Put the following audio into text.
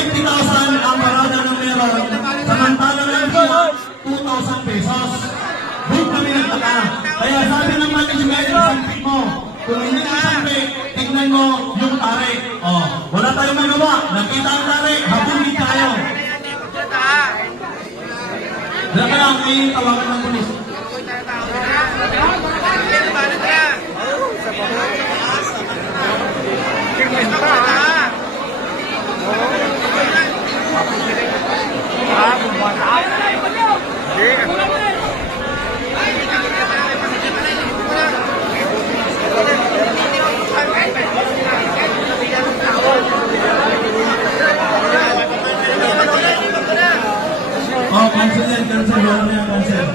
50,000 ang parada ng meron, samantala lang siya 2,000 pesos. Doon kami nagtaka. Kaya sabi ng management, isampik mo. Kung hindi mo isampik, tignan mo yung tarik. Oh, wala tayong magawa. Nakita ang tarik, habulin tayo. Diyan ka lang, may tawagan ng pulis. Oh, cancel yan, cancel. Wala na yan, cancel.